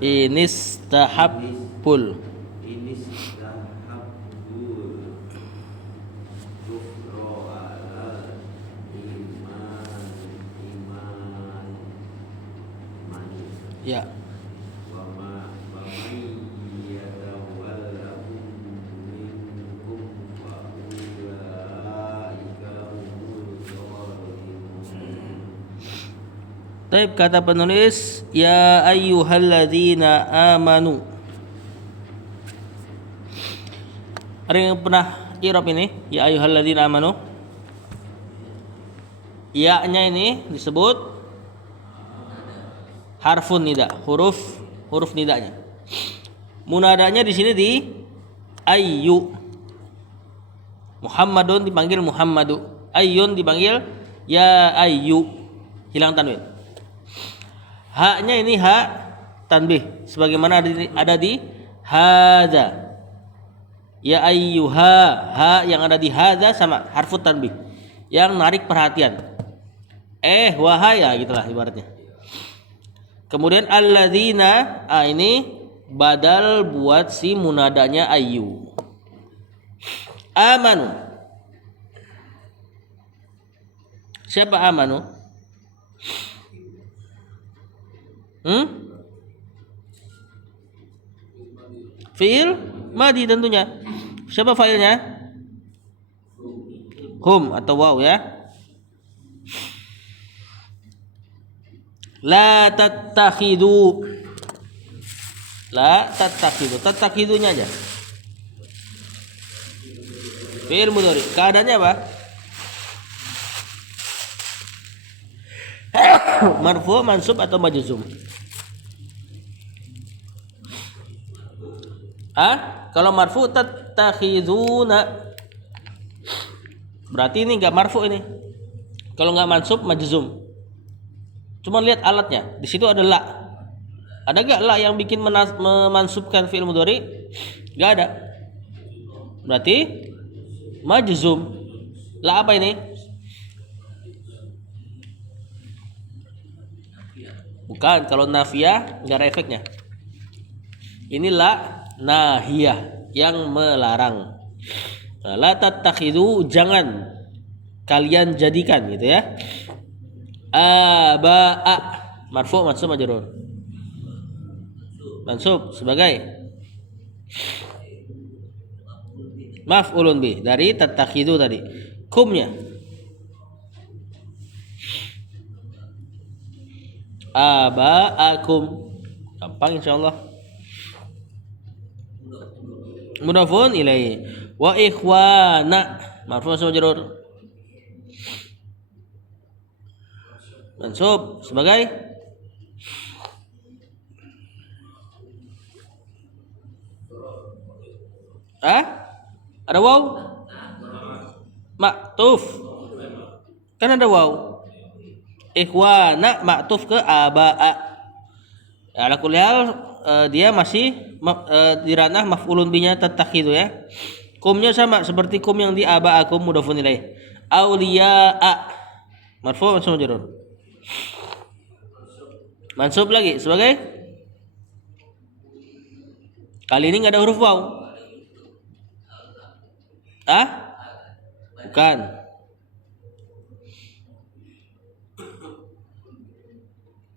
Inistahabbul. Inistahabbul kufra alal iman iman Ya. wa may yatawallahum minkum fa ulaika humul zalimun. Taib, kata penulis ya ayyuhalladzina amanu. Ada yang pernah i'rab ini? Ya ayyuhalladzina amanu. Ya-nya ini disebut harfun nida, huruf nidanya. Munadanya di sini di ayyu. Muhammadun dipanggil Muhammadu. Ayyun dipanggil ya ayyu. Hilang tanwin. Haknya ini hak tanbih sebagaimana ada di hadza. Ya ayyuha, ha yang ada di hadza sama harfu tanbih yang narik perhatian. Wahai, ya gitulah ibaratnya. Kemudian alladzina, ini badal buat si munadanya ayyu. Amanu. Siapa amanu? Fi'il madi tentunya. Siapa fa'ilnya? Hum atau waw ya. La tattakhidu. La tattakhidu. Tattakhidunya aja. Fi'il mudhari. Keadaannya apa? Marfu, mansub atau majzum? Kalau marfu tattakhizuna. Berarti ini enggak marfu ini. Kalau enggak mansub majzum. Cuma lihat alatnya. Di situ ada la. Ada enggak la yang bikin memansubkan fi'il mudhari? Enggak ada. Berarti majzum. La apa ini? Bukan, kalau nafiyah enggak ada efeknya. Ini la nahiyah yang melarang. La tattakhidu, jangan kalian jadikan gitu ya. Aba'a marfu mansub majrur. Mansub sebagai maf'ulun bih dari tattakhidu tadi. Kumnya aba'akum. Gampang insyaallah. Mudhafun ilaihi wa ikhwana marfu majrur. Mansub sebagai ada waw maktuf kan ada waw. Ikhwana maktuf ke aba'a. Ala kulli hal dia masih di ranah maf'ulun binya tattakhidu ya. Kumnya sama seperti kum yang di aba'akum mudhafun ilaih. Auliya'a marfu mansub majrur. Mansub lagi sebagai kali ini enggak ada huruf waw. Bukan.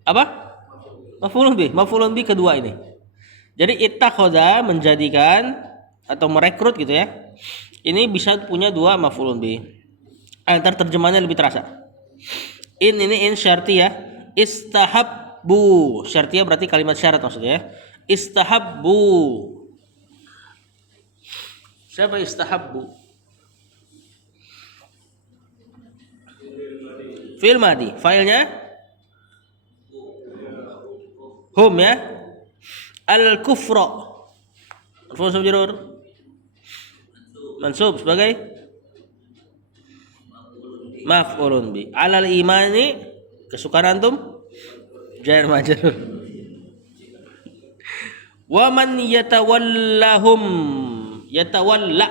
Apa? Maf'ulun bi kedua ini. Jadi ittakhadha menjadikan atau merekrut gitu ya. Ini bisa punya dua maf'ulun bi. Antar terjemahannya lebih terasa. Ini syartiyah. Istahabbu. Syartiyah berarti kalimat syarat maksudnya ya. Istahabbu. Siapa istahabbu? Fi'il madi. Failnya hum ya. Al-kufra marfu majrur. Mansub sebagai maf'ulun bi. Alal imani, kesukaan antum jar majrur. Wa man yatawallahum, yatawalla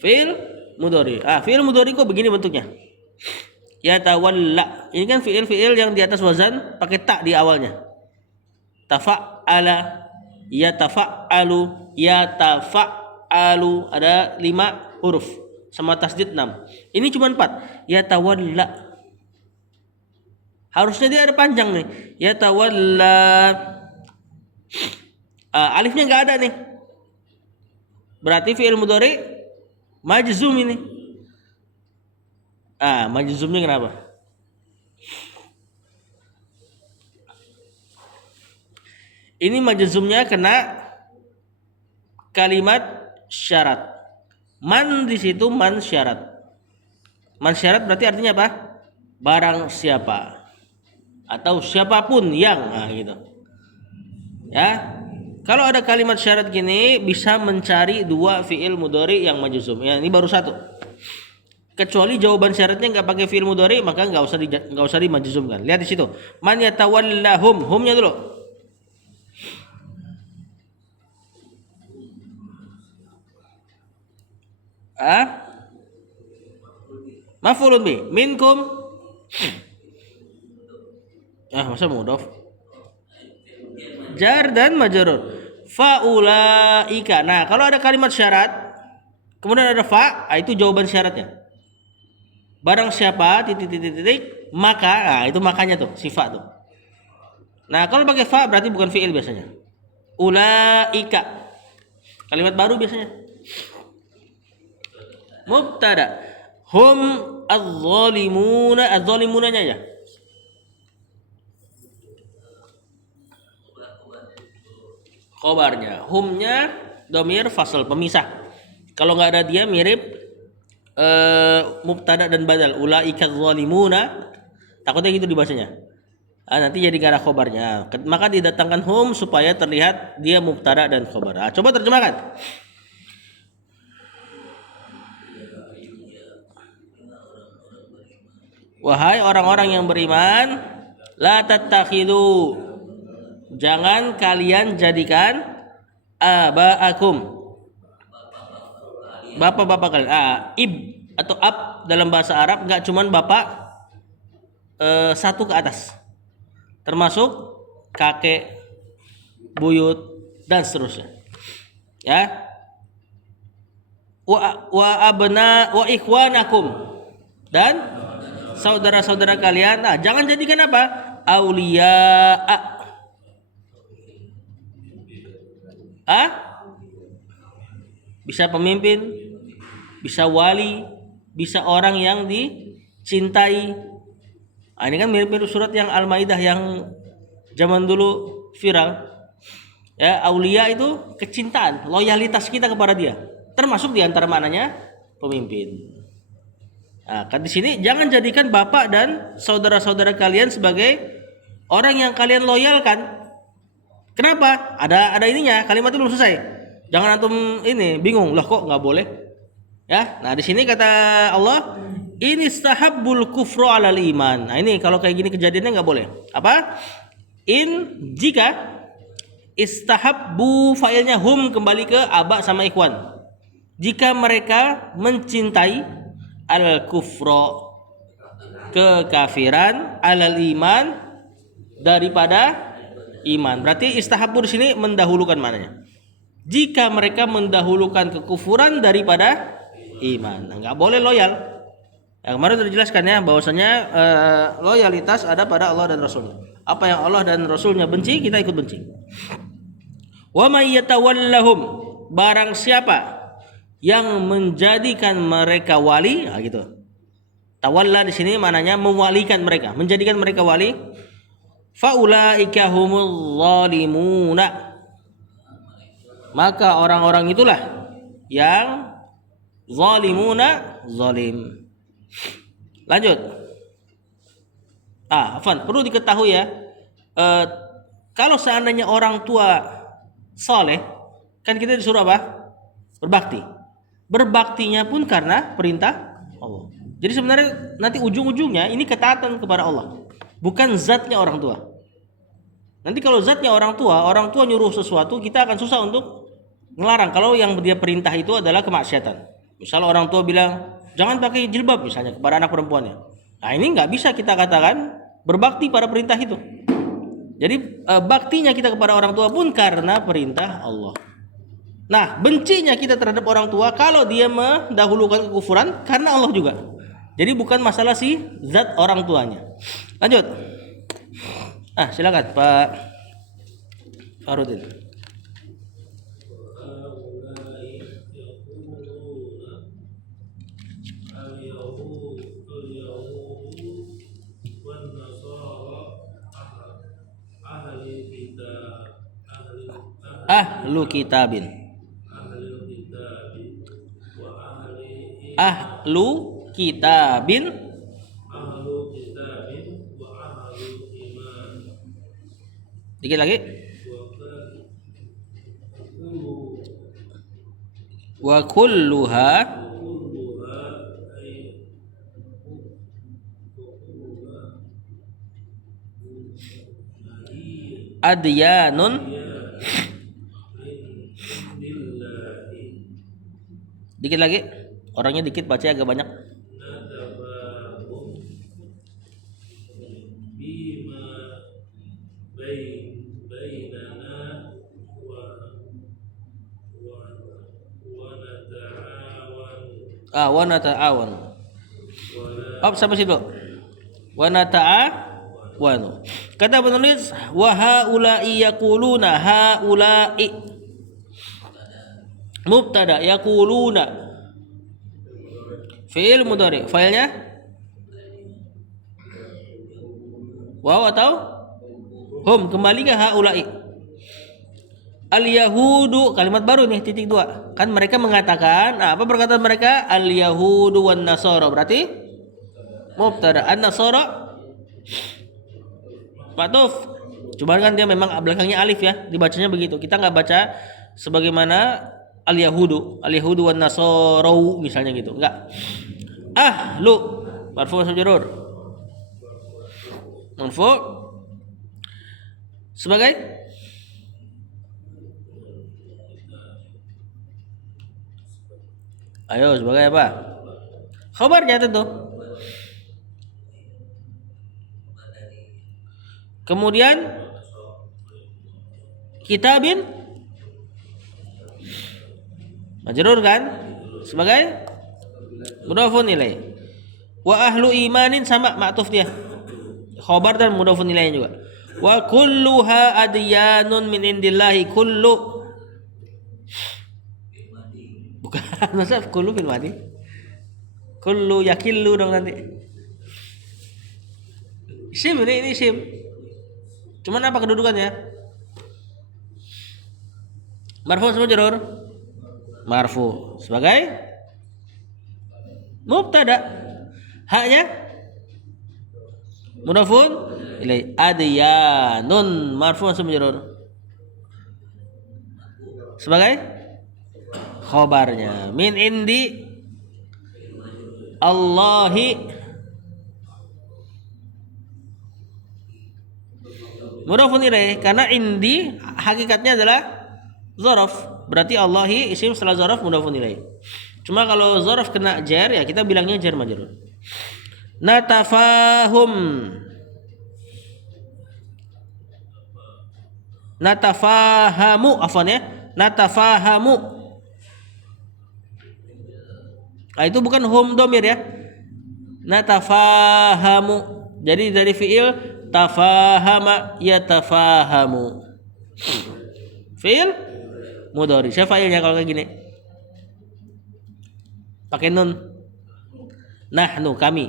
fi'il mudhari. Fi'il mudhari kok begini bentuknya? Yatawalla. Ini kan fiil-fiil yang di atas wazan pakai ta di awalnya. Tafa'ala, yatafa'alu, yatafa'alu. Ada 5 huruf sama tasdid 6. Ini cuma 4. Yatawalla. Harusnya dia ada panjang nih. Yatawalla. Alifnya nggak ada nih. Berarti fi'il mudhari majzum ini. Majzumnya kenapa? Ini majzumnya kena kalimat syarat. Man di situ man syarat. Man syarat berarti artinya apa? Barang siapa atau siapapun yang, gitu. Ya. Kalau ada kalimat syarat gini bisa mencari 2 fiil mudhari yang majzum. Ya, ini baru 1. Kecuali jawaban syaratnya nggak pakai fiil mudhari, maka nggak usah dimajzumkan. Lihat di situ. Man yatawallahum, humnya dulu. Maf'ulun bi. Minkum. Masa mudhaf? Jar dan majrur. Faulaika. Nah, kalau ada kalimat syarat kemudian ada fa, itu jawaban syaratnya. Barang siapa titik maka, itu makanya tuh sifat tuh. Nah, kalau pakai fa berarti bukan fiil biasanya. Ulaika. Kalimat baru biasanya. Mubtada. Hum adz-zalimuna, adz-zalimunanya ya. Khobarnya, humnya domir fasal pemisah. Kalau nggak ada dia mirip mubtada dan badal. Ulaika adz-zalimuna, takutnya gitu dibacanya. Nanti jadi nggak ada khobarnya. Maka didatangkan hum supaya terlihat dia mubtada dan khobar. Coba terjemahkan. Wahai orang-orang yang beriman, la tattakhidu, jangan kalian jadikan aba'akum, bapak-bapak kalian. Ib atau ab dalam bahasa Arab enggak cuman bapak 1 ke atas. Termasuk kakek, buyut dan seterusnya. Ya. Wa abna wa ikhwanakum, dan saudara-saudara kalian. Jangan jadikan apa? Auliya'a. Bisa pemimpin, bisa wali, bisa orang yang dicintai. Ini kan mirip-mirip surat yang Al-Maidah yang zaman dulu viral. Ya, aulia itu kecintaan, loyalitas kita kepada dia. Termasuk diantara maknanya pemimpin. Kan di sini jangan jadikan bapak dan saudara-saudara kalian sebagai orang yang kalian loyalkan. Kenapa? Ada ininya, kalimat itu belum selesai. Jangan antum ini bingung, lah kok nggak boleh? Ya, nah di sini kata Allah, ini istahabbul kufru 'alal iman. Nah ini kalau kayak gini kejadiannya nggak boleh. Apa? Jika istahabbu failnya hum kembali ke aba sama ikhwan. Jika mereka mencintai al-kufro, kekafiran, alal iman, daripada iman. Berarti istahabbu di sini mendahulukan maknanya. Jika mereka mendahulukan kekufuran daripada iman, nggak boleh loyal. Kemarin sudah dijelaskan ya bahwasanya loyalitas ada pada Allah dan Rasulnya. Apa yang Allah dan Rasulnya benci, kita ikut benci. Wa may yatawallahum, barang siapa yang menjadikan mereka wali, gitu. Tawalla di sini maknanya mewalikan mereka, menjadikan mereka wali. Faulaika humul zalimuna, maka orang-orang itulah yang zalimuna, zalim. Lanjut. Perlu diketahui ya, kalau seandainya orang tua soleh, kan kita disuruh apa? Berbakti. Berbaktinya pun karena perintah Allah. Jadi sebenarnya nanti ujung-ujungnya ini ketaatan kepada Allah, bukan zatnya orang tua. Nanti kalau zatnya orang tua nyuruh sesuatu, kita akan susah untuk ngelarang kalau yang dia perintah itu adalah kemaksiatan. Misal orang tua bilang jangan pakai jilbab misalnya kepada anak perempuannya. Nah, ini nggak bisa kita katakan berbakti pada perintah itu. Jadi baktinya kita kepada orang tua pun karena perintah Allah. Nah, bencinya kita terhadap orang tua kalau dia mendahulukan kekufuran karena Allah juga. Jadi bukan masalah si zat orang tuanya. Lanjut. Silakan Pak Farudin. Ahlu kitabin. Ahlu kitabin. Dikit lagi. Wa kulluha adyanun. Dikit lagi. Orangnya dikit, baca agak banyak. Wa nata'awan. Sampai situ. Wa nata'awanu. Kata penulis wa haula'i yaquluna, haula'i mubtada, yaquluna fi'il mudhari. Failnya waw atau hum? Kembali ke haula'i. Al yahudu, kalimat baru nih, titik 2. Kan mereka mengatakan, apa perkataan mereka? Al yahudu wan nasara, berarti mubtada. An nasara matuf. Cuma kan dia memang belakangnya alif ya, dibacanya begitu. Kita nggak baca sebagaimana al yahudu wan nasara misalnya gitu, enggak. Ahlu marfu majrur. Marfu sebagai sebagai apa? Khabarnya tentu. Kemudian kitabin majrur kan? Sebagai mudhafun ilaih. Wa ahlu imanin sama ma'tuf dia. Khabar dan mudhafun ilaih juga. Wa kulluha adyanun min indillahi, kullu. Bukan, masa kullu fil madi? Kullu yakillu dong nanti. Sim ini sim. Cuman apa kedudukannya? Marfu sama majrur? Marfu sebagai mubtada. Haknya mudhafun ilaih. Adyanun marfu sama majrur sebagai khobarnya. Min indi Allahi mudhafun ilaih, karena indi hakikatnya adalah zaraf, berarti Allahi isim setelah zaraf mudhafun ilaih. Cuma kalau zaraf kena jar ya kita bilangnya jar majrur. Natafahamu afwan ya, natafahamu. Itu bukan hum domir ya. Natafahamu. Jadi dari fiil tafahama yatafahamu. Fiil mudhari. Siapa failnya kalau kayak gini? Pakai nun. Nahnu, kami.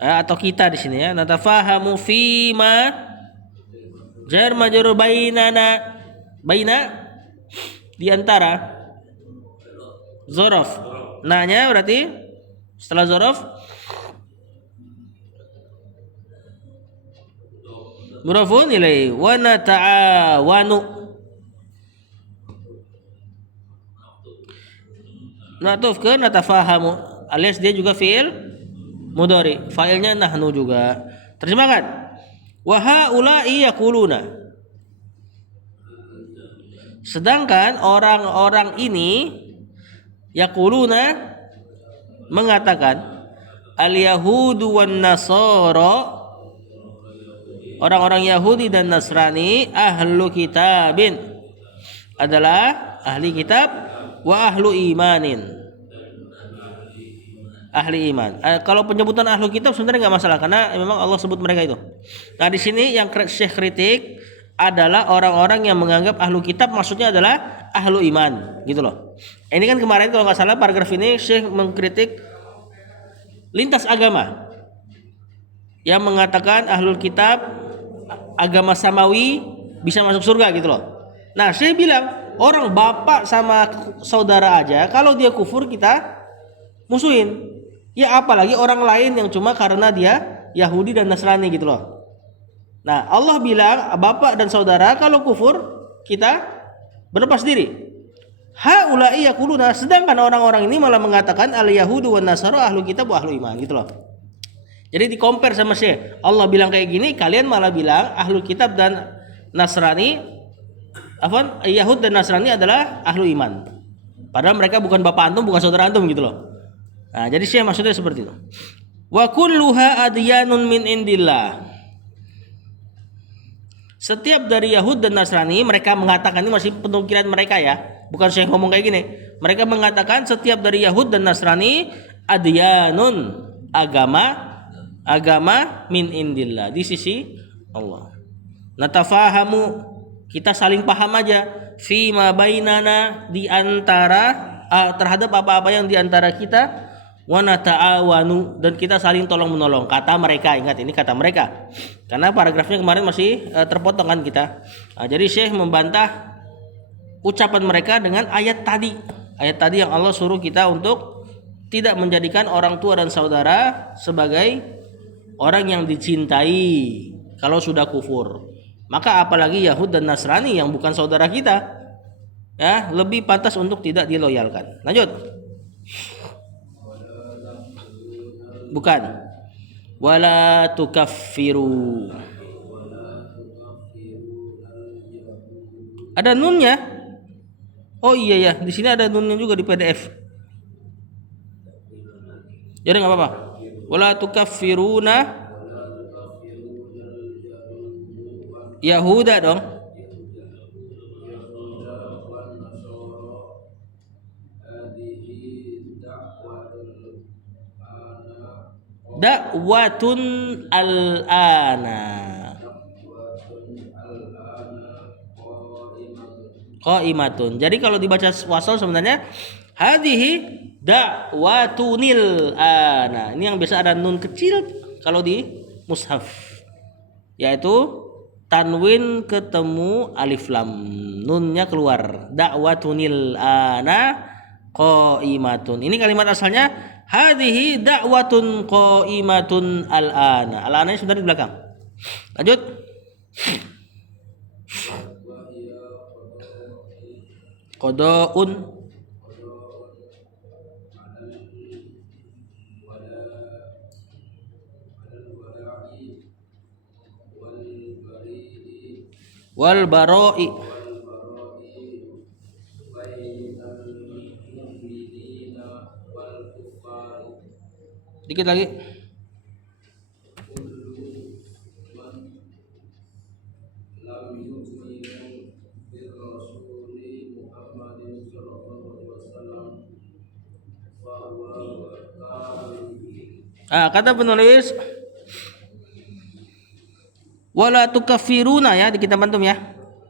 Atau kita di sini ya. Natafahamu fima jar majrur bainana. Baina di antara zorof. Nanya berarti setelah zorof mudhafun ilaih. Wa nata'awanu. Natuf ke natafahamu alias dia juga fi'il mudhari. Fa'ilnya nahnu juga. Terjemahkan. Wa haula'i yaquluna. Sedangkan orang-orang ini yaquluna mengatakan al-yahudu wan nasara, orang-orang Yahudi dan Nasrani, ahlu kitabin, adalah ahli kitab, wa ahlu imanin, ahli iman. Kalau penyebutan ahlu kitab sebenarnya nggak masalah karena memang Allah sebut mereka itu. Nah di sini yang Syekh kritik adalah orang-orang yang menganggap ahlu kitab maksudnya adalah ahlu iman, gitu loh. Ini kan kemarin kalau nggak salah paragraf ini Syekh mengkritik lintas agama yang mengatakan ahlul kitab agama samawi bisa masuk surga gitu loh. Nah Syekh bilang orang bapak sama saudara aja kalau dia kufur kita musuhin. Ya apalagi orang lain yang cuma karena dia Yahudi dan Nasrani gitu loh. Nah Allah bilang bapak dan saudara kalau kufur kita berlepas diri. Haula'i yaquluna, sedangkan orang-orang ini malah mengatakan al-yahudu wan nasara ahlu kitab wa ahlu iman gitu loh. Jadi di-compare sama Syekh. Allah bilang kayak gini, kalian malah bilang ahlu kitab dan Nasrani, Yahud dan Nasrani adalah ahlu iman. Padahal mereka bukan bapak antum, bukan saudara antum gitu loh. Nah, jadi Syekh maksudnya seperti itu. Wa kulluha adyanun min indillah. Setiap dari Yahud dan Nasrani mereka mengatakan, ini masih penukiran mereka ya, bukan Syekh ngomong kayak gini. Mereka mengatakan setiap dari Yahud dan Nasrani adyanun, agama min indillah, di sisi Allah. Natafahamu, kita saling paham aja, fima bainana, di antara terhadap apa-apa yang di antara kita, wa nata'awanu, dan kita saling tolong menolong. Kata mereka, ingat ini kata mereka. Karena paragrafnya kemarin masih terpotong kan kita. Nah, jadi Syekh membantah ucapan mereka dengan ayat tadi. Ayat tadi yang Allah suruh kita untuk tidak menjadikan orang tua dan saudara sebagai orang yang dicintai kalau sudah kufur. Maka apalagi Yahud dan Nasrani yang bukan saudara kita, ya lebih pantas untuk tidak diloyalkan. Lanjut. Bukan. Wala tukaffiru. Ada nunnya? Oh iya ya, di sini ada nunnya juga di PDF. Jadi nggak apa-apa. Wala tukaffiruna Yahuda dong. Dakwatun al-ana qaimatun. Jadi kalau dibaca wasal sebenarnya hadhihi da'watunil ana. Ini yang biasa ada nun kecil kalau di mushaf, yaitu tanwin ketemu alif lam, nunnya keluar. Da'watunil ana qaimatun. Ini kalimat asalnya hadhihi da'watun qaimatun al-ana. Al-ana sudah di belakang. Lanjut. Qada'un wal bara'i. Dikit lagi. Kata penulis wala tukaffiruna, ya di kitab antum ya.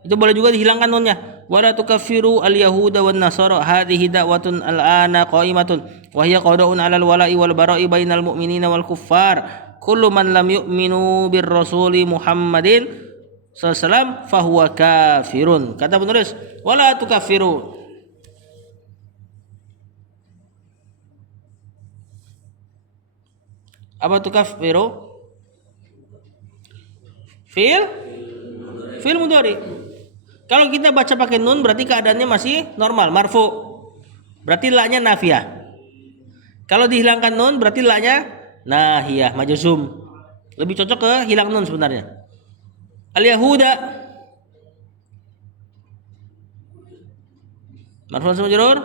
Itu boleh juga dihilangkan nunnya. Wala tukaffiru al-yahuda wan nasara hadhihi da'watun al-ana qaimatun wa hiya qada'un 'alal wala'i wal bara'i bainal mu'minina wal kuffar. Kullu man lam yu'minu bir rasuli Muhammadin sallallahu alaihi wasallam fahuwa kafirun. Kata penulis wala tukaffiru. Apa tukaffiru? Fi'il mudhari. Kalau kita baca pakai nun berarti keadaannya masih normal, marfu. Berarti la-nya nafiyah. Kalau dihilangkan nun berarti la-nya nahiyah, majzum. Lebih cocok ke hilang nun sebenarnya. Al-yahuda marfu majrur,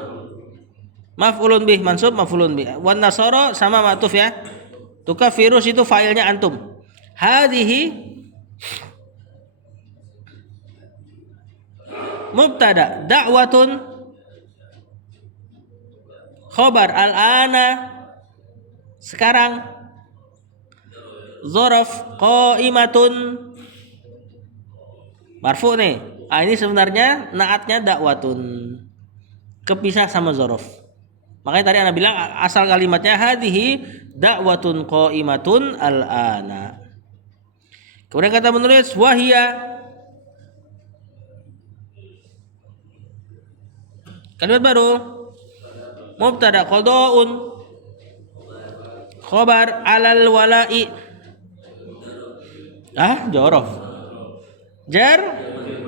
maf'ulun bih mansub, maf'ulun bih. Wan nasara sama ma'tuf ya. Tukaffiru itu fa'ilnya antum. Hadhihi mubtada, da'watun khobar, al-ana sekarang, dzaraf, qa'imatun marfu nih. Ini sebenarnya naatnya da'watun, kepisah sama dzaraf. Makanya tadi ana bilang asal kalimatnya hadhihi da'watun qa'imatun al-ana. Kemudian kata penulis wahia, kalimat baru, mubtada, qada'un khobar, alal wala'i jorof, jar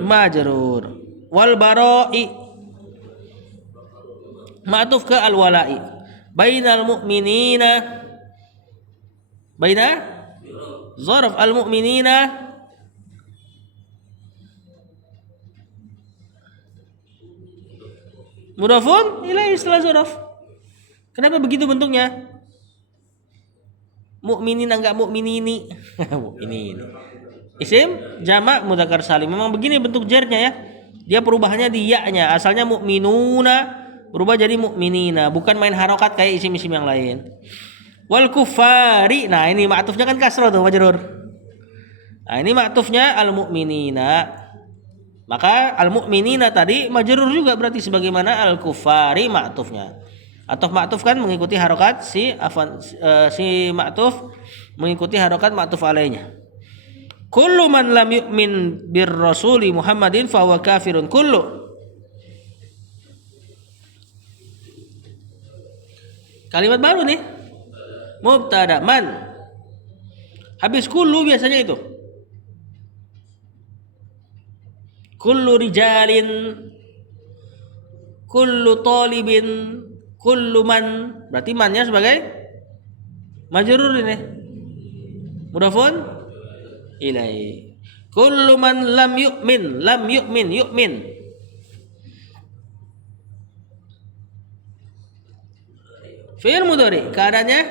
majrur, wal bara'i ma'tuf ke al wala'i, bainal mu'minina, baina zarf al mu'minina mudhafun ilaihi setelah zarf. Kenapa begitu bentuknya? Mukminin enggak mukminini. Mukminin. Isim jamak mudzakkar salim. Memang begini bentuk jarnya ya. Dia perubahannya di ya-nya. Asalnya mukminuna berubah jadi mukminina, bukan main harokat kayak isim-isim yang lain. Wal kufari. Nah, ini ma'tufnya kan kasrah tuh majrur. Nah, ini ma'tufnya al mukminina. Maka al mukminina tadi majrur juga berarti sebagaimana al kufari ma'tufnya. Atau ma'tuf kan mengikuti harokat si ma'tuf mengikuti harokat ma'tuf alainya. Kullu man lam yu'min bir rasuli Muhammadin fa huwa kafirun. Kullu kalimat baru nih, mubtada, man, habis kullu biasanya itu kullu rijalin, kullu talibin, kullu man, berarti mannya sebagai majrur ini, mudhafun ilaihi. Kullu man lam yu'min, yu'min. Fi'il mudhari, keadaannya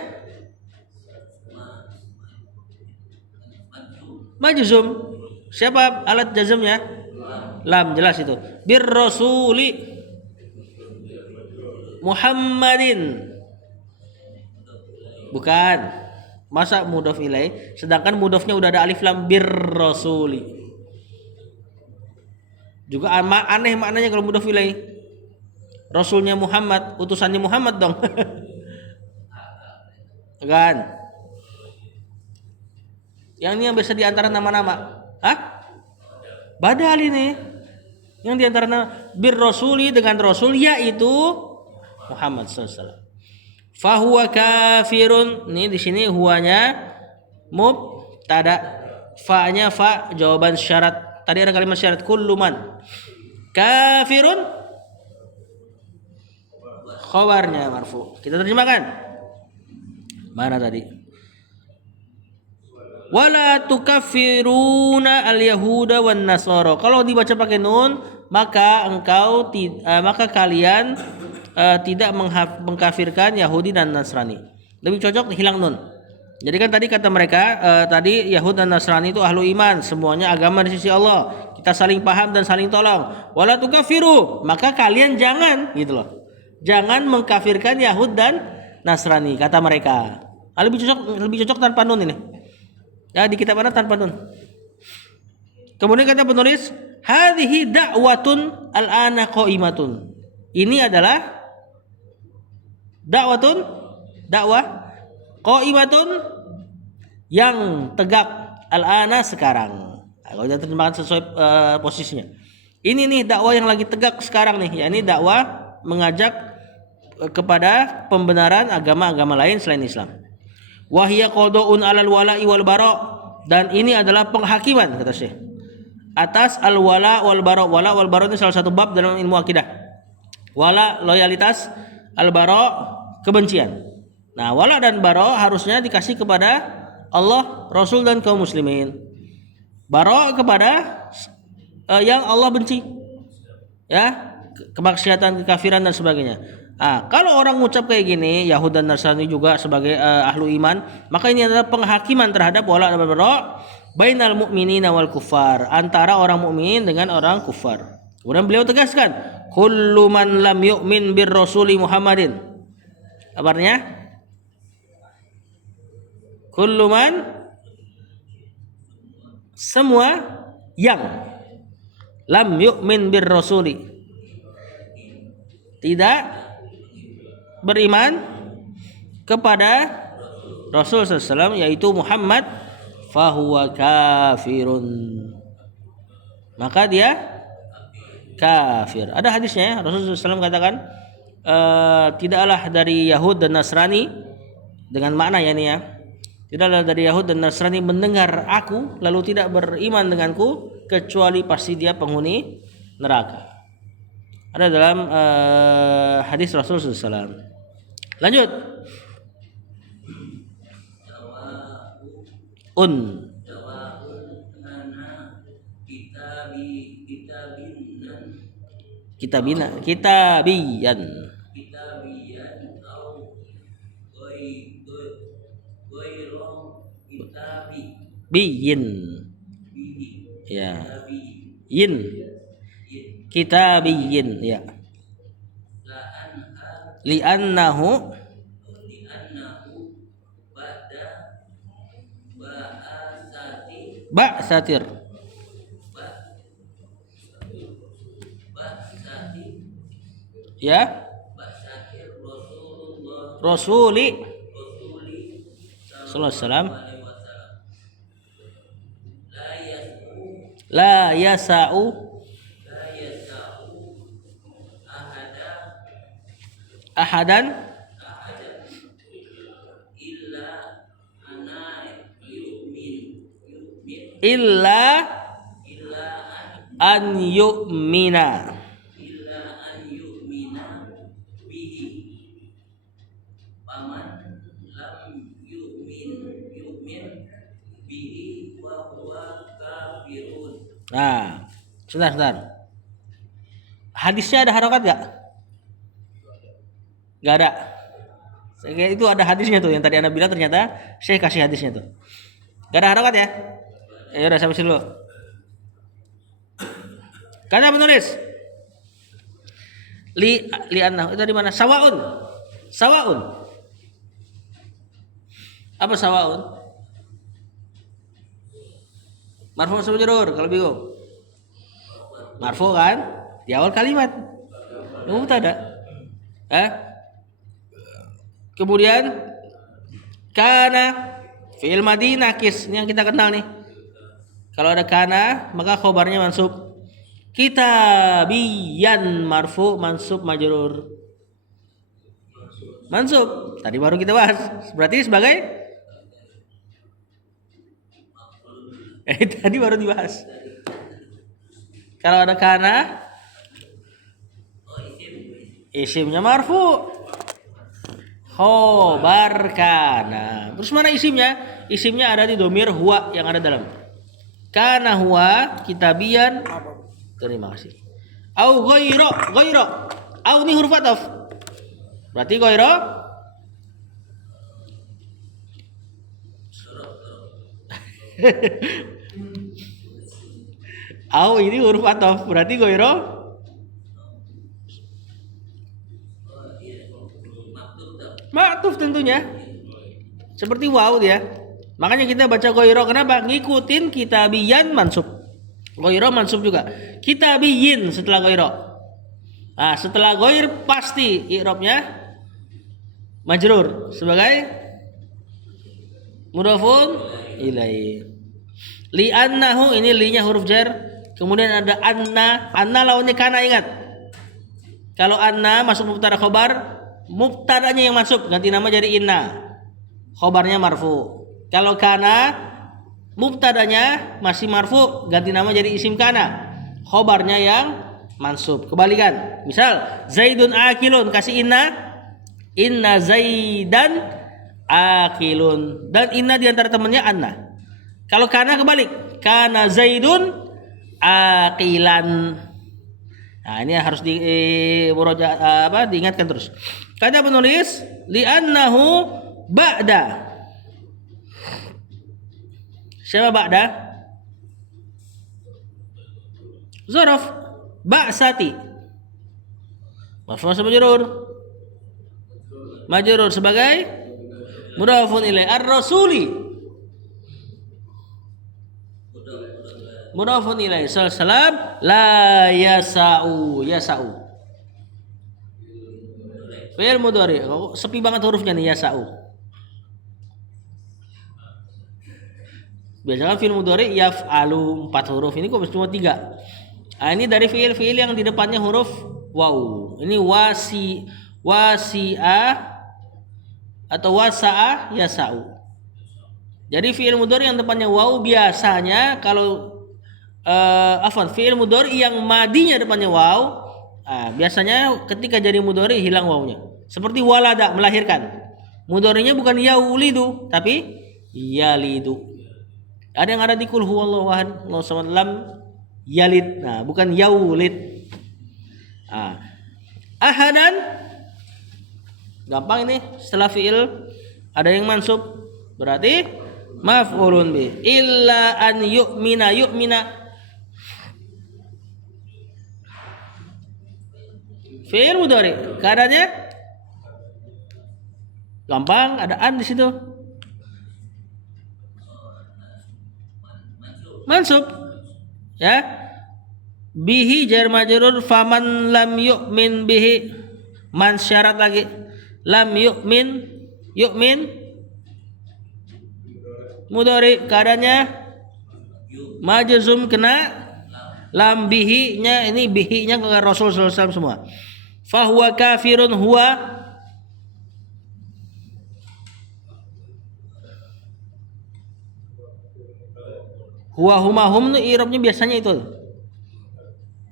majzum. Siapa alat jazmnya? Lam, jelas itu. Bir rasuli Muhammadin. Bukan. Masa mudhaf ilaih sedangkan mudhafnya udah ada alif lam, bir rasuli. Juga aneh maknanya kalau mudhaf ilaih. Rasulnya Muhammad, utusannya Muhammad dong. Kan? Yang ini yang biasa diantara nama-nama. Badal ini. Yang diantara nama bir rasuli dengan rasul yaitu Muhammad sallallahu alaihi wasallam. Fahuwa kafirun. Ini di sini huwanya mubtada, fa-nya fa jawaban syarat. Tadi ada kalimat syarat kullu man. Kafirun khabarnya marfu. Kita terjemahkan. Mana tadi? Wala tukaffiruna al-yahuda wan nasara. Kalau dibaca pakai nun, maka kalian tidak mengkafirkan Yahudi dan Nasrani. Lebih cocok hilang nun. Jadi kan tadi kata mereka tadi Yahudi dan Nasrani itu ahlu iman, semuanya agama di sisi Allah. Kita saling paham dan saling tolong. Wala tukaffiru, maka kalian jangan gitu loh. Jangan mengkafirkan Yahud dan Nasrani kata mereka. Lebih cocok tanpa nun ini. Ya, di kitab mana tanpa nun. Kemudian kata penulis, hadhihi da'watun al-ana qa'imatun. Ini adalah dakwah qa'imatun yang tegak al-ana sekarang. Kalau kita terjemahkan sesuai posisinya. Ini nih dakwah yang lagi tegak sekarang nih, yakni dakwah mengajak kepada pembenaran agama-agama lain selain Islam. Wahia qada'un 'alal wala'i wal bara', dan ini adalah penghakiman kata Syekh atas al wala wal bara'. Wala wal bara' itu salah satu bab dalam ilmu akidah. Wala loyalitas, al bara' kebencian. Nah, wala dan bara' harusnya dikasih kepada Allah, Rasul dan kaum muslimin. Bara' kepada yang Allah benci. Ya, kemaksiatan, kekafiran dan sebagainya. Kalau orang ngucap kayak gini, Yahud dan Nasrani juga sebagai ahlu iman, maka ini adalah penghakiman terhadap wala dan bara bainal mu'minina wal kuffar, antara orang mukmin dengan orang kufar. Kemudian beliau tegaskan, kullu man lam yu'min bir rasuli Muhammadin. Kabarnya? Kullu man, semua yang lam yu'min bir rasuli, tidak beriman kepada Rasul SAW, yaitu Muhammad, fahuwa kafirun, maka dia kafir. Ada hadisnya ya, Rasul SAW katakan tidaklah dari Yahud dan Nasrani, dengan makna ya ini ya, tidaklah dari Yahud dan Nasrani mendengar aku lalu tidak beriman denganku kecuali pasti dia penghuni neraka. Ada dalam hadis Rasul SAW. Lanjut. Kitabiyan. Biyin. Ya. Yin. Kitabiyin, ya. Li'annahu ba'satir, ya, Rasuli sallallahu alaihi wasallam la yasa'u ahadan illa an yu'mina sebentar. Hadisnya ada harokat gak? Gak ada. Itu ada hadisnya tuh yang tadi Anda bilang, ternyata saya kasih hadisnya tuh. Gak ada harokat ya? Ya udah, sampai sini dulu. Kata penulis li'annahu itu dari mana? Sawaun. Apa sawaun? Marfu sama majrur kalau bingung. Marfu kan di awal kalimat. Mubtada. Kemudian kana fi'il madhi nakis, ini yang kita kenal nih. Kalau ada kana maka khobarnya mansub. Kitabiyan marfu mansub majrur. Mansub. Tadi baru kita bahas. Berarti sebagai tadi baru dibahas. Kalau ada kana isimnya marfu. Khobar kana. Terus mana isimnya? Isimnya ada di domir huwa yang ada dalam. Kana huwa kitabiyan. Terima kasih. Au ghairo. Au ni huruf ataf. Berarti ghairo au ini huruf ataf. Berarti ghairo ma'tuf tentunya. Seperti waw dia. Makanya kita baca ghairo, kenapa? Ngikutin kitabiyan mansub. Ghairo mansub juga. Kitabiyin setelah ghairo. Setelah ghair pasti i'rabnya majrur sebagai mudhafun ilaih. Li'annahu ini li-nya huruf jar. Kemudian ada anna. Anna lawannya kana, ingat. Kalau anna masuk mubtada khobar, mubtadanya yang masuk ganti nama jadi inna. Khobarnya marfu. Kalau kana mubtadanya masih marfu, ganti nama jadi isim kana. Khobarnya yang mansub. Kebalikan. Misal Zaidun akilun, kasih inna Zaidan akilun, dan inna diantara temannya anna. Kalau kana kebalik, kana Zaidun akilan. Nah, ini harus diingatkan terus. Kata penulis, li'annahu ba'da. Siapa ba'da? Zaraf ba'sati. Maf'ul majrur sebagai mudhafun ilaih. Ar-rasuli mudhafun ilaih. Salam la yasa'u. Fi'il mudhari. Sepi banget hurufnya nih, yasa'u. Biasanya fi'il mudhari yaf'alu 4 huruf. Ini kok cuma 3. Nah, ini dari fi'il yang di depannya huruf waw. Ini wasi'a atau wasa'a yasa'u. Jadi fi'il mudhari yang depannya waw biasanya kalau fi'il mudhari yang madinya depannya waw, biasanya ketika jadi mudhari hilang wawnya. Seperti walada, melahirkan. Mudharinya bukan yaulidu tapi yalidu. Ada yang ada di qul huwallahu ahad, Allahu samad, lam yalid. Nah, bukan yaulid. Ahadan gampang ini, setelah fi'il ada yang mansub berarti maf'ulun bi. Illa an yu'mina. Fi'il mudhari keadaannya gampang, ada an di situ. Mansub. Ya. Bihi jar majrur, faman lam yu'min bihi. Man syarat lagi. Lam yu'min mudhari keadaannya majzum kena lam. Bihi-nya ini bihi-nya ke Rasul sallallahu alaihi wasallam semua. Fahuwa kafirun, huwa huma hum itu i'rabnya biasanya itu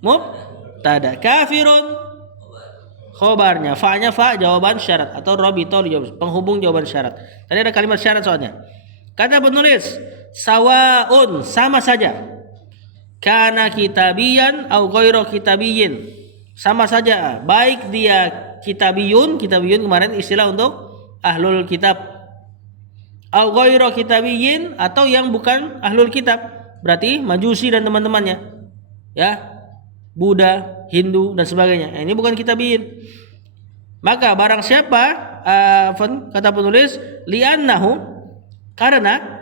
mubtada, kafirun khobarnya, fa-nya fa jawaban syarat atau rabito penghubung jawaban syarat. Tadi ada kalimat syarat soalnya. Kata penulis sawaun, sama saja. Kana kitabiyan au ghairu kitabiyin, sama saja, baik dia kitabiyun kemarin istilah untuk ahlul kitab, au ghairu kitabiyin atau yang bukan ahlul kitab, berarti Majusi dan teman-temannya, ya, Buddha, Hindu dan sebagainya. Ini bukan kitabiyin. Maka barang siapa, kata penulis, li'annahu, karena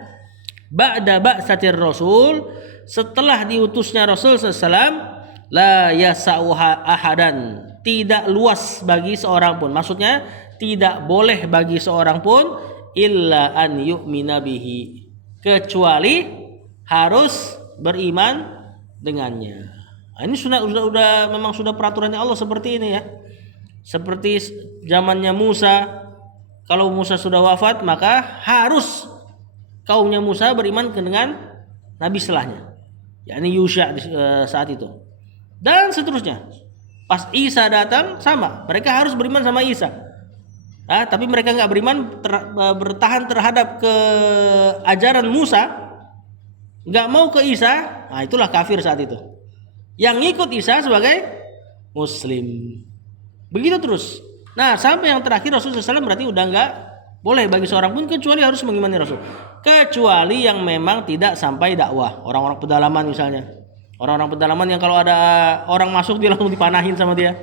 ba'da ba'satir rasul, setelah diutusnya Rasul SAW, la yasa'u ahadan, tidak luas bagi seorang pun. Maksudnya tidak boleh bagi seorang pun illa an yu'mina bihi, kecuali harus beriman dengannya. Nah, ini sudah memang sudah peraturannya Allah seperti ini ya. Seperti zamannya Musa, kalau Musa sudah wafat maka harus kaumnya Musa beriman dengan nabi setelahnya, yakni Yusha saat itu. Dan seterusnya. Pas Isa datang sama, mereka harus beriman sama Isa. Tapi mereka nggak beriman, bertahan terhadap keajaran Musa, nggak mau ke Isa. Nah, itulah kafir saat itu. Yang ngikut Isa sebagai Muslim. Begitu terus. Nah, sampai yang terakhir Rasulullah SAW berarti udah nggak boleh bagi seorang pun kecuali harus mengimani Rasul. Kecuali yang memang tidak sampai dakwah, orang-orang pedalaman misalnya. Orang-orang pedalaman yang kalau ada orang masuk dia langsung dipanahin sama dia.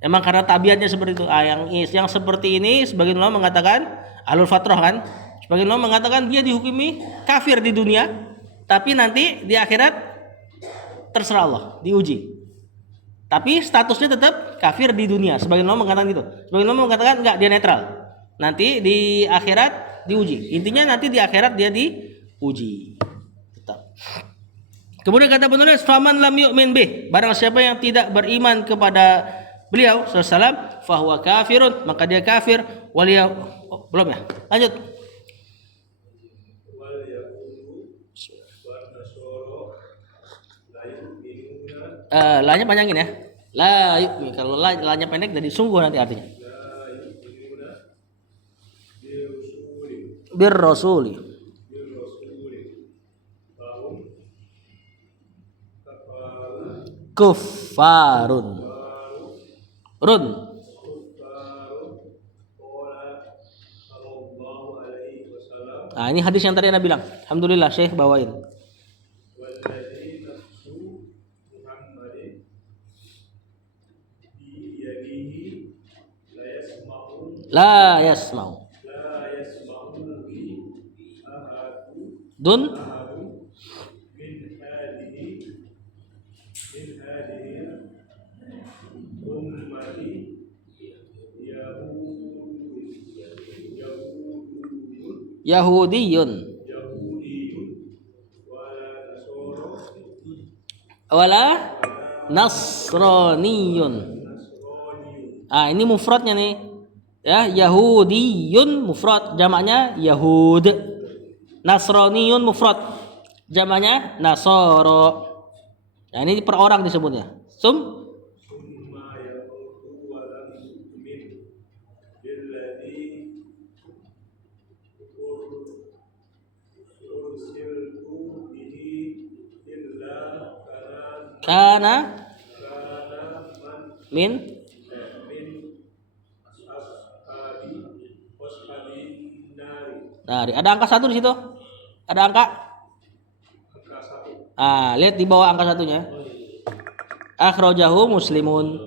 Emang karena tabiatnya seperti itu. Yang seperti ini sebagian ulama mengatakan ahlul fatrah kan. Sebagian ulama mengatakan dia dihukumi kafir di dunia, tapi nanti di akhirat terserah Allah, diuji. Tapi statusnya tetap kafir di dunia. Sebagian ulama mengatakan gitu. Sebagian ulama mengatakan enggak, dia netral. Nanti di akhirat diuji. Intinya nanti di akhirat dia diuji. Tetap. Kemudian kata penulis, faman lam yu'min bih, barang siapa yang tidak beriman kepada beliau sallallahu fahuwa kafirun, maka dia kafir. Belum ya? Lanjut. La-nya panjangin ya. La yu'min. Kalau la-nya pendek jadi sungguh nanti artinya. Bir rasuli. Kuffarun. Run. Nah, ini hadis yang tadi Anda bilang. Alhamdulillah, Syekh bawain. La yasmau. Dun. Yahudiyun. Wala Nasraniyun. Ah, ini mufradnya nih. Ya, Yahudiyun mufrad, jamaknya Yahud. Nasraniyun mufrad, jamaknya Nasoro. Nah, ini per orang disebutnya. Kana min. Nah, ada angka 1 di situ. Ada angka. Ah, lihat di bawah angka 1-nya. Akhrajahu Muslimun.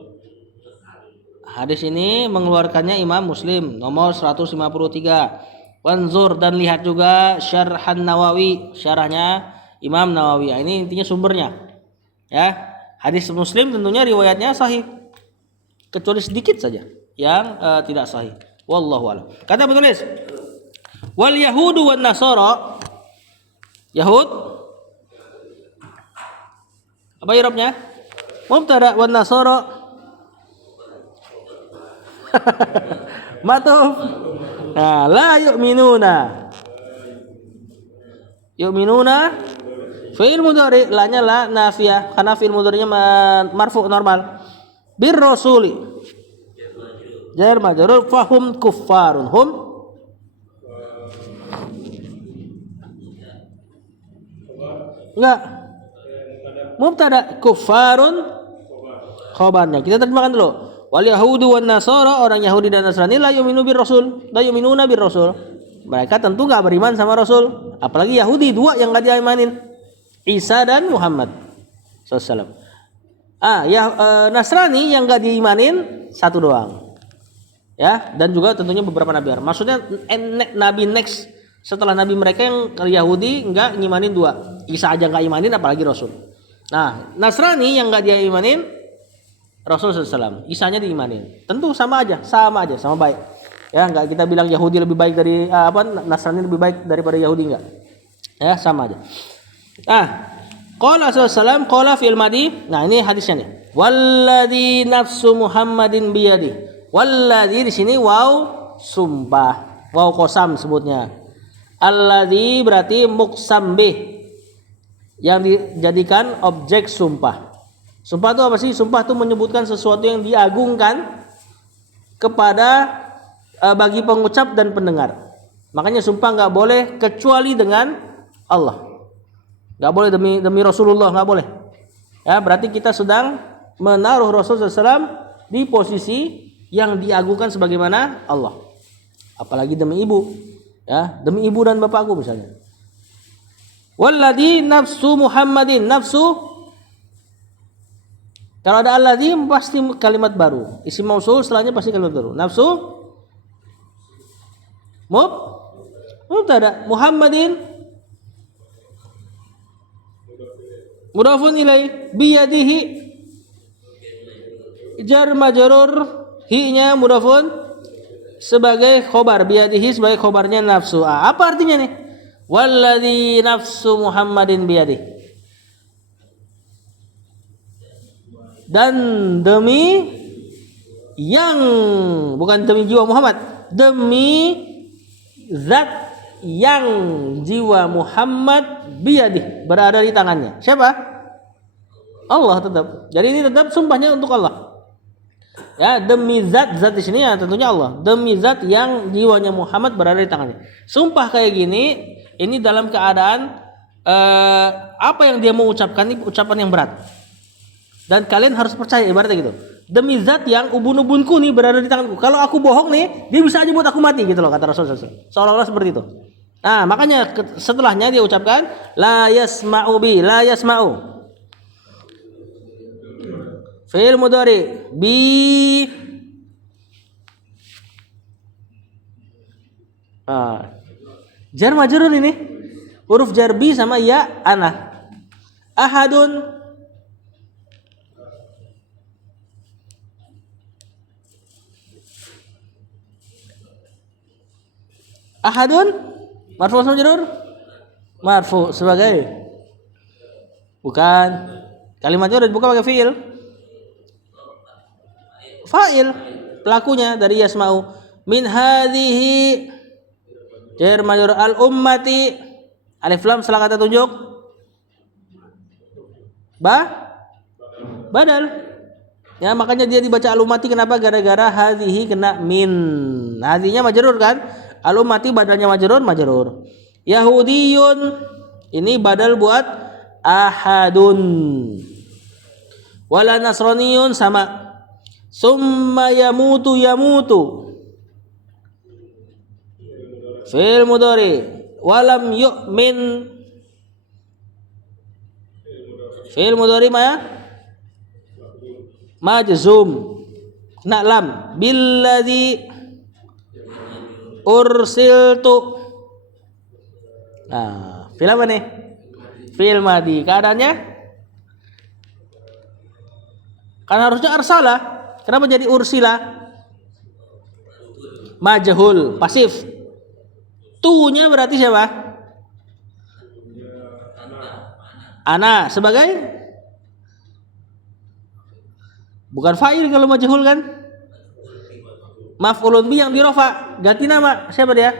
Hadis ini mengeluarkannya Imam Muslim nomor 153. Wanzur, dan lihat juga Syarhan Nawawi, syarahnya Imam Nawawi. Ini intinya sumbernya. Ya, hadis Muslim tentunya riwayatnya sahih. Kecuali sedikit saja yang tidak sahih. Wallahu a'lam. Kata penulis, wal yahudu wan nasara. Yahud apa i'rabnya? Mubtada, wan nasara matuf. Nah, la yu'minuna. Yu'minuna fi'il mudhari, la-nya la nafiyah karena fi'il mudhari'nya marfu normal. Bir rasuli jar majrur, fahum kuffarun. Hum enggak, mubtada, kuffarun khabarnya. Kita terjemahkan dulu. Wal yahudu wan nasara, orang Yahudi dan Nasrani, la yu'minu bir rasul, la yu'minuna bir rasul. Mereka tentu enggak beriman sama Rasul. Apalagi Yahudi, dua yang enggak diimanin, Isa dan Muhammad sallallahu. Nasrani yang enggak diimanin satu doang. Ya, dan juga tentunya beberapa nabi. Maksudnya nabi next setelah nabi mereka yang Yahudi enggak ngimanin dua. Isa aja enggak imanin, apalagi Rasul. Nah, Nasrani yang enggak dia imanin Rasul SAW, Isanya diimanin. Tentu sama aja, sama baik. Ya, enggak kita bilang Yahudi lebih baik dari Nasrani lebih baik daripada Yahudi, enggak. Ya, sama aja. Nah, qala sallallahu qala fil madi. Nah, ini hadisnya nih. Walladzi nafsu Muhammadin biyadi. Walladzi di sini waw sumpah, waw qasam sebutnya. Alladzi berarti muqsam bih, yang dijadikan objek sumpah. Sumpah itu apa sih? Sumpah itu menyebutkan sesuatu yang diagungkan kepada bagi pengucap dan pendengar. Makanya sumpah nggak boleh kecuali dengan Allah. Nggak boleh demi Rasulullah, nggak boleh. Ya, berarti kita sedang menaruh Rasulullah SAW di posisi yang diagungkan sebagaimana Allah. Apalagi demi ibu, ya, demi ibu dan bapakku misalnya. Walladzi nafsu Muhammadin, nafsu. Kalau ada alladzi pasti kalimat baru. Isim mausul setelahnya pasti kalimat baru. Nafsu mubtada, Muhammadin mudhafun ilaih, biyadihi jar majrur, hi-nya mudhafun sebagai khobar, biyadihi sebagai khobarnya nafsu. Apa artinya nih? Walladzi nafsu Muhammadin biyadihi. Dan demi yang, bukan demi jiwa Muhammad, demi zat yang jiwa Muhammad biyadih, berada di tangannya. Siapa? Allah tetap. Jadi ini tetap sumpahnya untuk Allah. Ya, demi zat di sini ya tentunya Allah. Demi zat yang jiwanya Muhammad berada di tangannya. Sumpah kayak gini, ini dalam keadaan apa yang dia mau ucapkan ini ucapan yang berat. Dan kalian harus percaya, ibaratnya gitu. Demi zat yang ubun-ubunku nih berada di tanganku. Kalau aku bohong nih, dia bisa aja buat aku mati gitu loh kata Rasulullah SAW. Seolah-olah seperti itu. Nah, makanya setelahnya dia ucapkan la yasma'u bi, la yasma'u. Fi'il mudhari bi. Jar majrur ini. Huruf jar bi sama ya ana. Ahadun. Ahadun marfu sama majrur? Marfu sebagai bukan. Kalimatnya udah dibuka pakai fiil. Fa'il pelakunya dari yasma'u. Min hadhihi jar majrur al ummati. Alif lam setelah kata tunjuk. Badal. Ya makanya dia dibaca al ummati kenapa? Gara-gara hadhihi kena min. Hadhinya majrur kan? Al ummati badalnya majrur. Yahudiyun ini badal buat ahadun. Wala nasraniyun sama. Summa yamutu. Fi'il mudhari. Walam yu'min. Fi'il mudhari majzum. Kena lam. Billadzi ursiltu. Nah, fi'il apa nih? Fi'il madhi. Keadaannya? Karena harusnya arsala. Kenapa jadi ursila? Majhul, pasif. Tu-nya berarti siapa? Ana sebagai bukan fa'il kalau majhul kan? Maf'ulun bi yang dirofa, ganti nama. Siapa dia?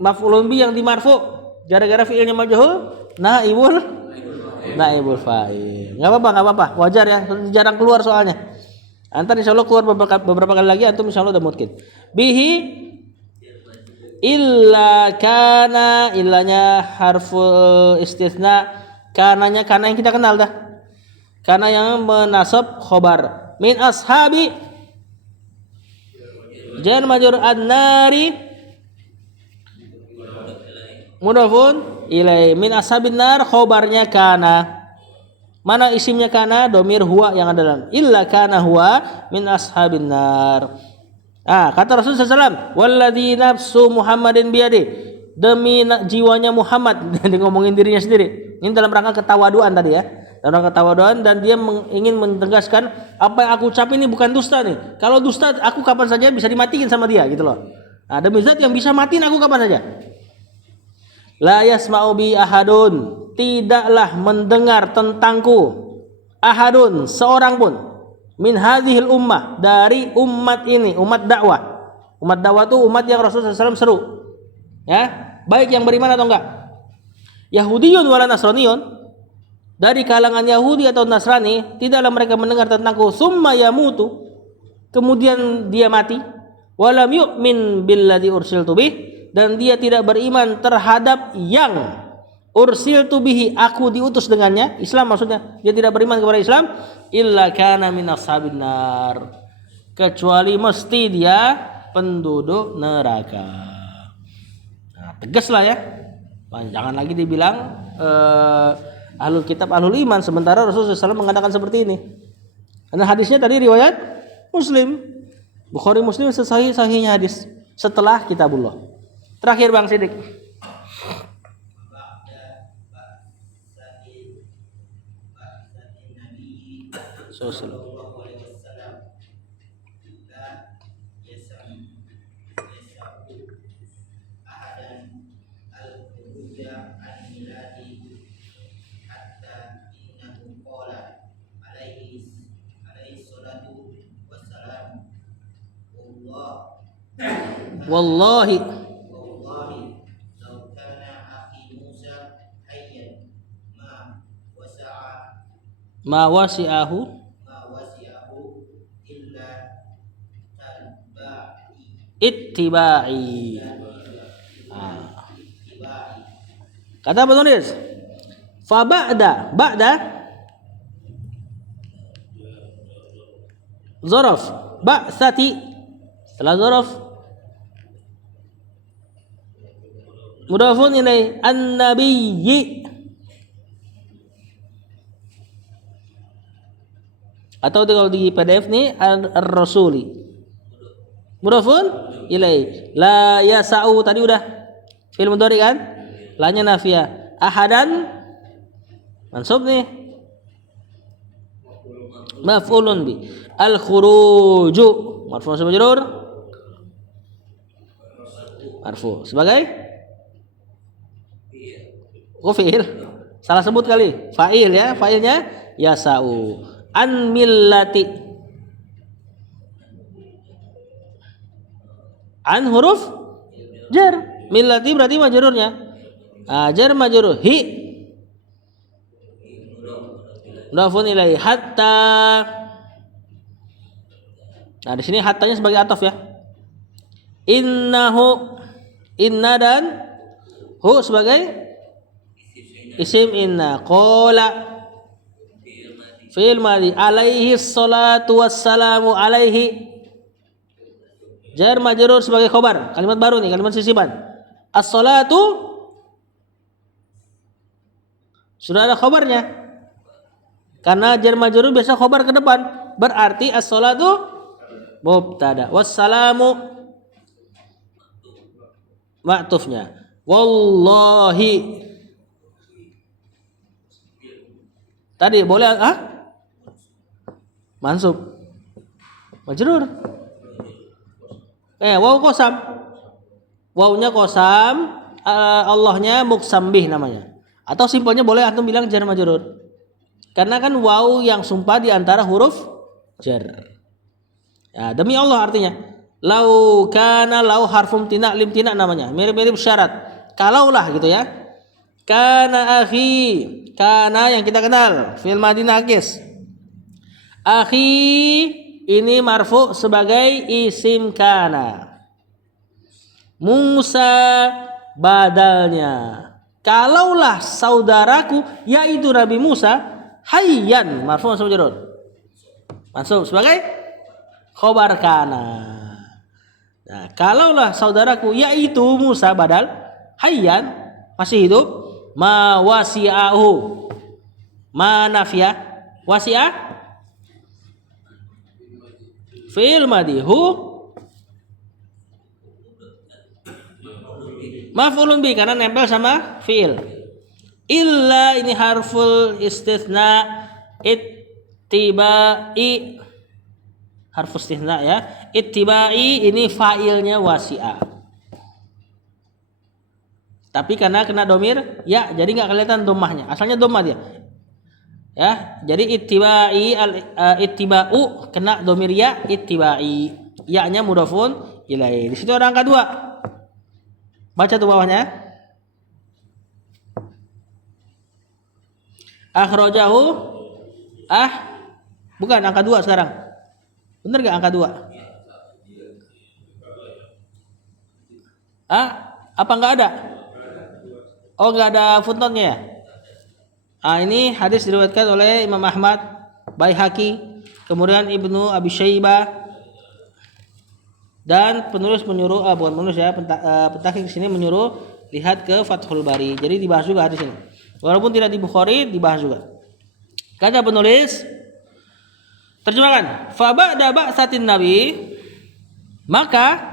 Maf'ulun bi yang dimarfu. Gara-gara fi'ilnya majhul, naibul fa'il. Enggak apa-apa. Wajar ya, jarang keluar soalnya. Antar insyaallah keluar beberapa kali lagi antum insyaallah udah mungkin. Bihi illa kana, illanya harful istitsna, kananya kana yang kita kenal dah. Kana yang menasab khobar. Min ashabi jar majrur an-nari mudhafun ilai. Min ashabin nar khobarnya kana. Mana isimnya kana? Domir huwa yang ada dalam. Illa kana huwa min ashabin nar. Kata Rasulullah SAW, walladzi nafsu Muhammadin biyadi, demi jiwanya Muhammad. Dia ngomongin dirinya sendiri. Ini dalam rangka ketawaduan tadi ya. Dalam rangka ketawaduan, dan dia ingin menegaskan apa yang aku ucap ini bukan dusta nih. Kalau dusta aku kapan saja bisa dimatiin sama dia gitu loh. Demi zat yang bisa matiin aku kapan saja. La yasma'u bi ahadun, tidaklah mendengar tentangku ahadun seorang pun min hadhil ummah, dari umat ini, umat dakwah. Umat dakwah itu umat yang Rasulullah SAW seru. Ya, baik yang beriman atau enggak. Yahudiyun wala nasraniyun, dari kalangan Yahudi atau Nasrani, tidaklah mereka mendengar tentangku. Summa yamutu, kemudian dia mati. Walam yu'min billadzi ursiltu bih, dan dia tidak beriman terhadap yang ursiltu bihi, aku diutus dengannya. Islam maksudnya, dia tidak beriman kepada Islam. Illa kana min ashabin nar, kecuali mesti dia penduduk neraka. Tegas lah ya. Jangan lagi dibilang ahlul kitab, ahlul iman, sementara Rasulullah SAW mengatakan seperti ini. Karena hadisnya tadi riwayat Muslim, Bukhari Muslim sahih-sahihnya hadis setelah kitabullah. Terakhir Bang Sidik. Wallahi law kana akhi Musa hayyan ma wasi'ahu illa ittiba'i. Kata penulis, fa ba'da Zorof. Ba'sati. Setelah zorof. Mudhafun ilaih. An-nabiyyi. Atau kalau di PDF nih ar-rasuli. Mudhafun ilaih. La yasa'u tadi udah fi'il mudhari kan? La-nya nafiyah. Ahadan mansub nih. Maf'ulun bi. Al-khuruju marfu' mansub majrur. Marfu sebagai fi'il. Salah sebut kali. Fa'il ya, fa'ilnya yasa'u. An millati. An huruf jar. Millati berarti majrurnya. Jar majrur hi. Mudhafun ilaihi hatta. Nah, di sini hattanya sebagai ataf ya. Innahu. Inna dan hu sebagai isim inna. Qala fi'il madhi. Alaihi salatu wassalamu alaihi. Jar majrur sebagai khobar. Kalimat baru nih, kalimat sisipan. As-salatu sudah ada khobarnya. Karena jar majrur biasa khobar ke depan. Berarti as-salatu mubtada. Wassalamu ma'tufnya. Wallahi. Tadi boleh mansub. Majrur. Waw qasam. Wawnya qasam, Allahnya muqsam bih namanya. Atau simpelnya boleh antum bilang jar majrur. Karena kan waw yang sumpah di antara huruf jar. Ya, demi Allah artinya. Lau kana lau harfum tina lim tina namanya. Mirip-mirip syarat. Kalaulah gitu ya. Kana akhi. Kana yang kita kenal. Fi'il madhi naqis. Akhi ini marfu sebagai isim kana. Musa badalnya. Kalaulah saudaraku yaitu Nabi Musa hayyan marfu mansub majrur. Mansub sebagai khobar kana. Nah, kalaulah saudaraku yaitu Musa badal hayyan masih hidup ma wasi'ahu. Ma nafiyah wasi'ah fi'il madhi hu maf'ulun bi karena nempel sama fi'il. Illa ini harful istitsna ittiba'i harful istitsna ya. Ittiba'i ini fa'ilnya wasi'a. Tapi karena kena domir ya jadi nggak kelihatan domahnya. Asalnya domah dia. Ya, jadi ittiba'i ittiba'u kena domir ya ittiba'i. Ya-nya mudhafun ilaihi. Di situ ada angka 2. Baca tuh bawahnya. Akhrajahu bukan angka 2 sekarang. Bener gak angka 2? Apa enggak ada? Oh, enggak ada footnote-nya ya? Ini hadis diriwayatkan oleh Imam Ahmad, Baihaqi, kemudian Ibnu Abi Syaibah, dan penulis menyuruh bukan penulis ya, pentakhir di sini menyuruh lihat ke Fathul Bari. Jadi dibahas juga hadis ini. Walaupun tidak di Bukhari dibahas juga. Kata penulis, terjemahkan, fa ba'da ba'satin nabi, maka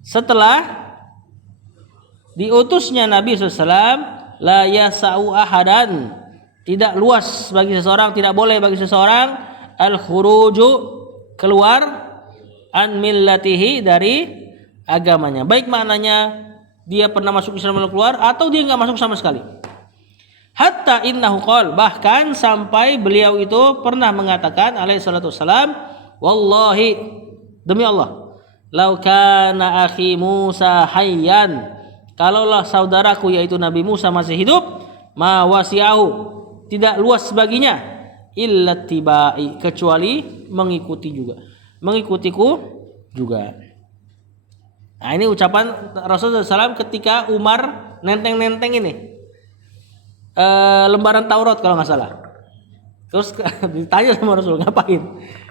setelah diutusnya Nabi SAW, la yasa'u ahadan, tidak luas bagi seseorang, tidak boleh bagi seseorang al-khuruju, keluar an millatihi, dari agamanya. Baik maknanya dia pernah masuk Islam lalu keluar atau dia enggak masuk sama sekali. Hatta innahu qol, bahkan sampai beliau itu pernah mengatakan alaihi salatu wassalam, wallahi demi Allah, lau kana akhi Musa hayyan, kalaulah saudaraku yaitu Nabi Musa masih hidup, ma wasi'ahu, tidak luas baginya, illa tibai, kecuali mengikuti juga, mengikutiku juga. Nah, ini ucapan Rasulullah SAW ketika Umar nenteng-nenteng ini lembaran Taurat kalau nggak salah. Terus ditanya sama Rasul, ngapain?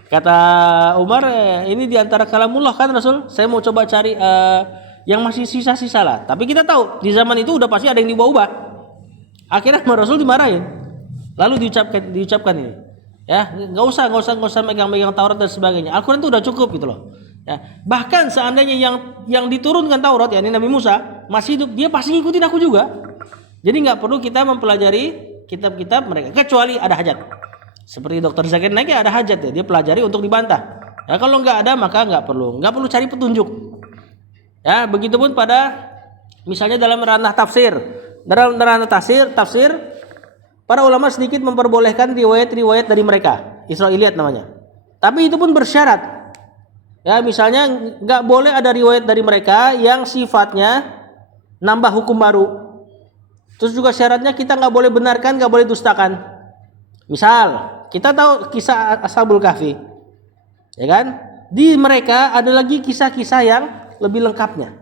Kata Umar, ini diantara kalamullah kan Rasul. Saya mau coba cari yang masih sisa-sisa lah. Tapi kita tahu di zaman itu udah pasti ada yang diubah-ubah. Akhirnya sama Rasul dimarahin. Lalu diucapkan ini. Ya, nggak usah megang-megang Taurat dan sebagainya. Al-Quran itu udah cukup gitu loh. Ya, bahkan seandainya yang diturunkan Taurat, ya ini Nabi Musa masih hidup, dia pasti ngikutin aku juga. Jadi nggak perlu kita mempelajari kitab-kitab mereka kecuali ada hajat. Seperti Dr. Zakir Naik ada hajat ya, dia pelajari untuk dibantah. Ya, kalau nggak ada maka nggak perlu cari petunjuk. Ya, begitupun pada misalnya dalam ranah tafsir. Dalam ranah tafsir para ulama sedikit memperbolehkan riwayat-riwayat dari mereka, Israiliyat namanya. Tapi itu pun bersyarat. Ya, misalnya nggak boleh ada riwayat dari mereka yang sifatnya nambah hukum baru. Terus juga syaratnya kita nggak boleh benarkan, nggak boleh dustakan. Misal kita tahu kisah Ashabul Kahfi, ya kan? Di mereka ada lagi kisah-kisah yang lebih lengkapnya.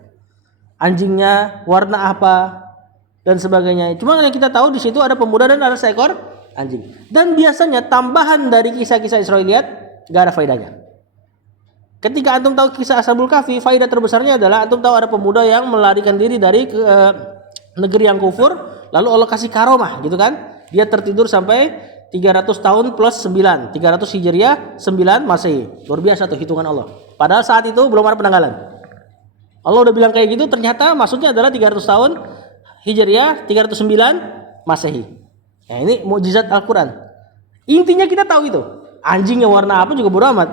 Anjingnya warna apa dan sebagainya. Cuma yang kita tahu di situ ada pemuda dan ada seekor anjing. Dan biasanya tambahan dari kisah-kisah Israiliyat nggak ada faedahnya. Ketika antum tahu kisah Ashabul Kahfi, faedah terbesarnya adalah antum tahu ada pemuda yang melarikan diri dari negeri yang kufur, lalu Allah kasih karomah gitu kan. Dia tertidur sampai 300 tahun plus 9, 300 Hijriah, 9 Masehi. Luar biasa tuh hitungan Allah. Padahal saat itu belum ada penanggalan. Allah udah bilang kayak gitu, ternyata maksudnya adalah 300 tahun Hijriah, 309 Masehi. Ya, ini mukjizat Al-Quran. Intinya kita tahu itu. Anjingnya warna apa juga bodo amat.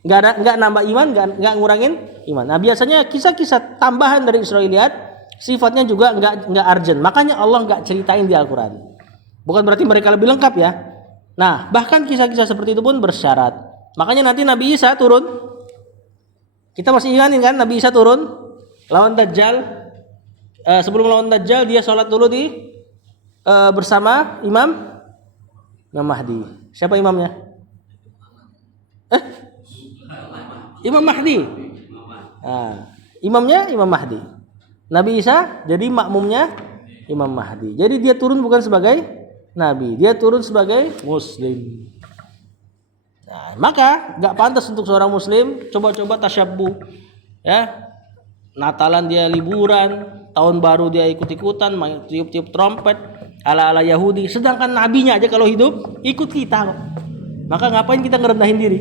Nggak nambah iman, nggak ngurangin iman. Nah, biasanya kisah-kisah tambahan dari Israiliyat sifatnya juga nggak urgent. Makanya Allah nggak ceritain di Al-Quran. Bukan berarti mereka lebih lengkap ya. Nah, bahkan kisah-kisah seperti itu pun bersyarat. Makanya nanti Nabi Isa turun. Kita masih ingatin kan Nabi Isa turun lawan Dajjal. Sebelum lawan Dajjal dia sholat dulu bersama Imam Mahdi. Siapa imamnya? Imam Mahdi. Nah, imamnya Imam Mahdi. Nabi Isa jadi makmumnya Imam Mahdi. Jadi dia turun bukan sebagai nabi, dia turun sebagai muslim. Nah, maka nggak pantas untuk seorang muslim coba-coba tasyabbuh. Ya, Natalan dia liburan, tahun baru dia ikut-ikutan, tiup-tiup trompet ala-ala Yahudi. Sedangkan nabinya aja kalau hidup ikut kita kok. Maka ngapain kita ngerendahin diri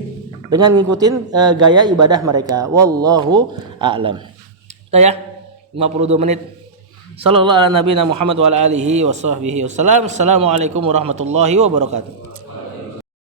dengan ngikutin gaya ibadah mereka. Wallahu a'lam. Udah ya, 52 menit. Sallallahu ala nabiyina Muhammad wa ala alihi wa sahbihi wasallam. Assalamualaikum warahmatullahi wabarakatuh.